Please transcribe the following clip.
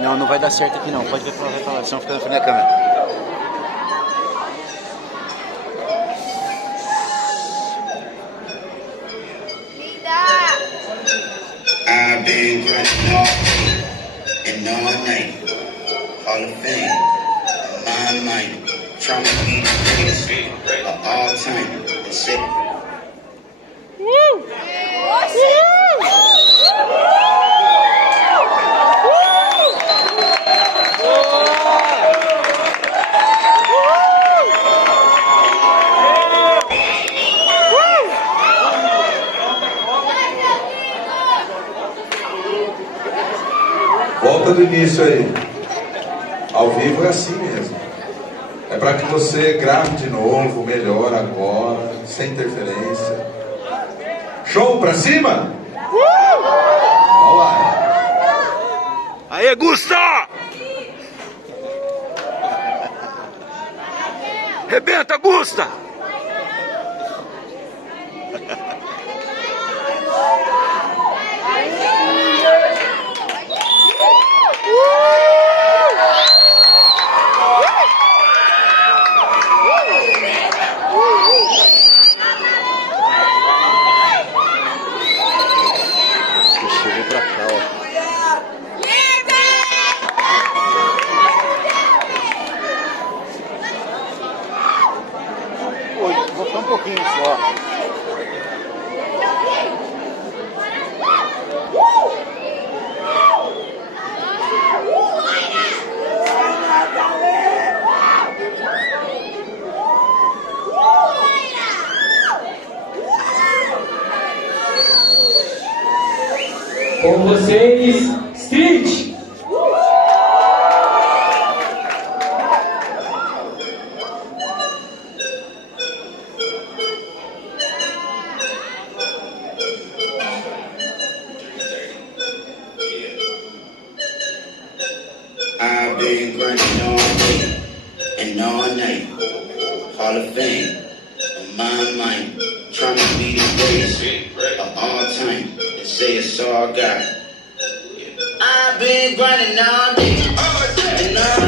Não, não vai dar certo aqui não. Pode ver que ela vai falar, senão fica na frente da câmera. I've been grinding all day and all night. Hall of Fame, my mind, trying to be the greatest of all time. And say, Volta do início aí. Ao vivo é assim mesmo. É para que você grave de novo, melhor agora, sem interferência. Show pra cima? Olha lá. Aê, Gusta! Rebenta, Gusta! Chegou pra cá, ó. Oi, vou ficar um pouquinho só. Com vocês, Street! I've been grinding all day and all night. Hall of Fame, on my mind, trying to be the greatest of all time. And say it's all God. I've been grinding all day and all